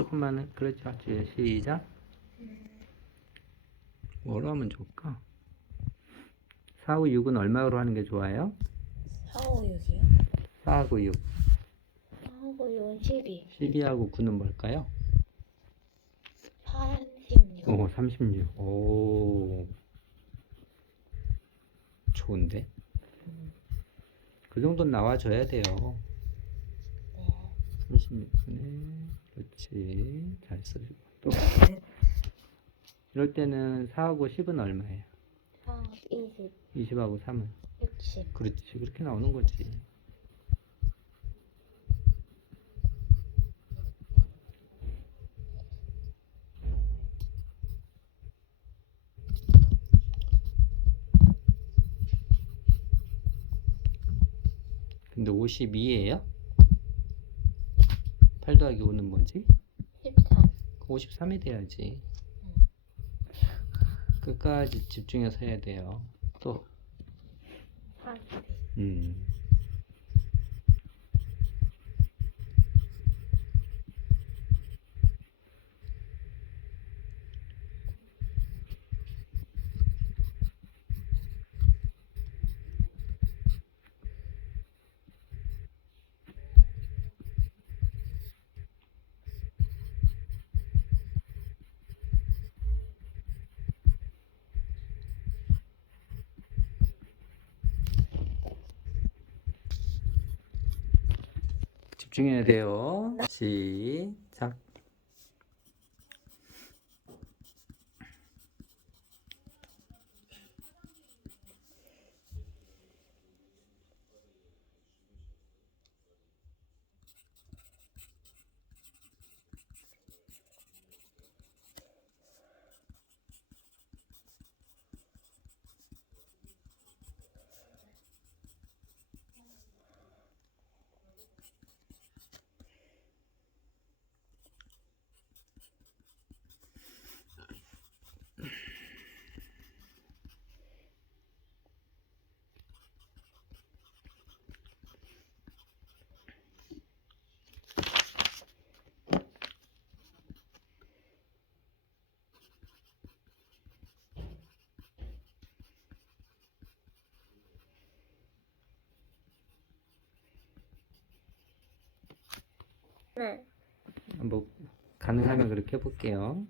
조금만 그렇지 않지 시작. 뭐로 하면 좋을까? 4하고 6은 얼마로 하는 게 좋아요? 4호 6이요? 4하고 6 4호 6은 12 12하고 9는 뭘까요? 36 오 36. 오. 좋은데? 그 정도는 나와줘야 돼요. 네. 36분에 그렇지. 잘 써주고. 또? 이럴 때는 4하고 10은 얼마예요? 4, 20, 20하고 3은? 60 그렇지. 그렇게 나오는 거지. 근데 52예요? 8 더하기 5는 뭐지? 13 53이 돼야지. 끝까지 집중해서 해야 돼요. 또. 42 음. 집중해야 돼요. 시작. 네 뭐 가능하면 그렇게 해볼게요.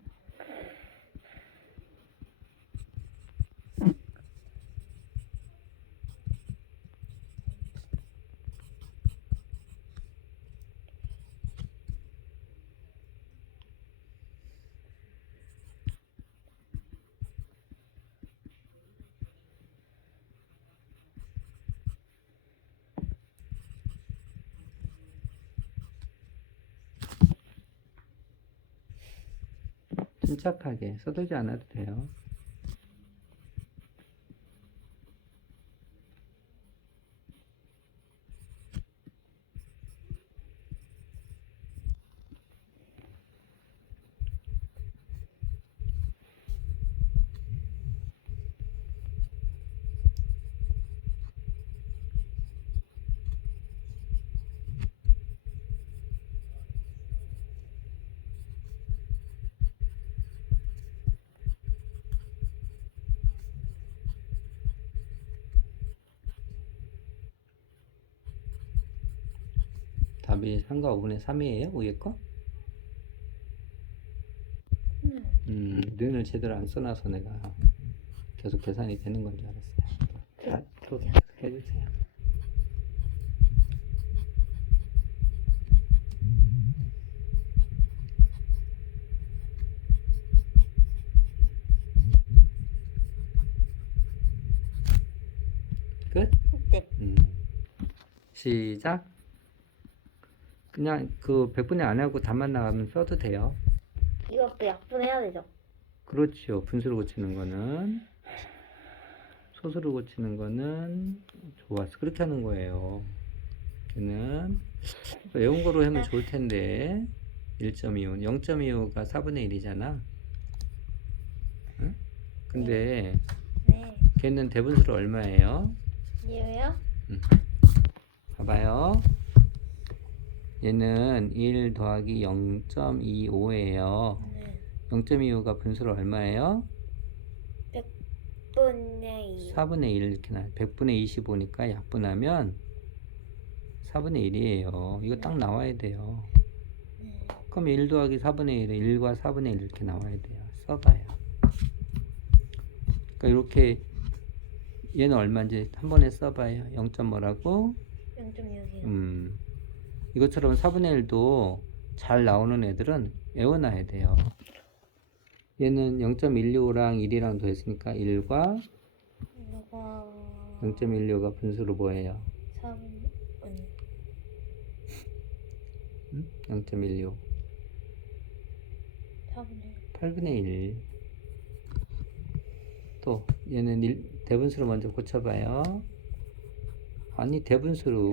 침착하게 서두르지 않아도 돼요. 답이 3과 5분의 3이에요? 위에 거? 네. 음, 는을 제대로 안 써놔서 내가 계속 계산이 되는 건 줄 알았어요. 자, 또 해주세요. 끝? 네. 음. 시작. 그냥 그 100분의 안 하고 답만 나가면 써도 돼요. 이것도 약분해야 되죠 그렇죠. 분수를 고치는 거는 소수를 고치는 거는 좋았어. 그렇게 하는 거예요. 얘는 외운 거로 하면 좋을 텐데 1.25, 0.25가 4분의 1이잖아. 응? 근데 네 걔는 대분수로 얼마예요? 이유요? 봐봐요. 얘는 1 더하기 0.25예요. 네. 0.25가 분수로 얼마예요? 100분의 2. 4분의 1 이렇게 나 100분의 25니까 약분하면 4분의 1이에요. 이거 딱 나와야 돼요. 네. 그럼 1 더하기 4분의 1은 1과 4분의 1 이렇게 나와야 돼요. 써봐요. 그러니까 이렇게 얘는 얼마인지 한 번에 써봐요. 0. 뭐라고? 0.6이요. 음, 이것처럼 4분의 1도 잘 나오는 애들은 외워놔야 돼요. 얘는 0.165랑 1이랑 더했으니까 1과 이거가 0.165가 분수로 뭐예요? 3분. 음? 0.165 4분의 8분의 1. 또 얘는 일, 대분수로 먼저 고쳐봐요. 아니 대분수로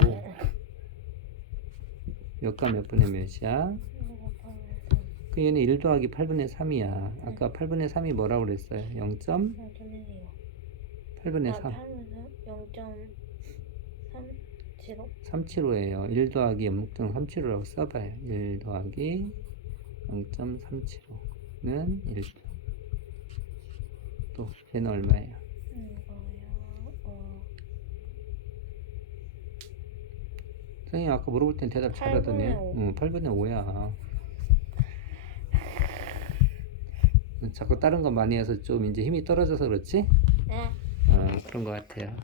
몇과 몇 분의 몇이야? 이거가 8분의 3. 그 얘는 1 더하기 8분의 3이야. 아까 8분의 3이 뭐라고 그랬어요? 0. 0.1이요. 8분의 아, 3. 8분의 0.37호? 375예요. 1 더하기 연목등 375라고 써봐요. 1 더하기 0.375는 1. 또 얘는 얼마예요? 이거요. 어, 선생님 아까 물어볼 땐 대답 잘하더니 8분의 5. 응, 8분의 5야. 자꾸 다른 거 많이 해서 좀 이제 힘이 떨어져서 그렇지? 네. 어, 그런 것 같아요.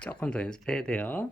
조금 더 연습해야 돼요.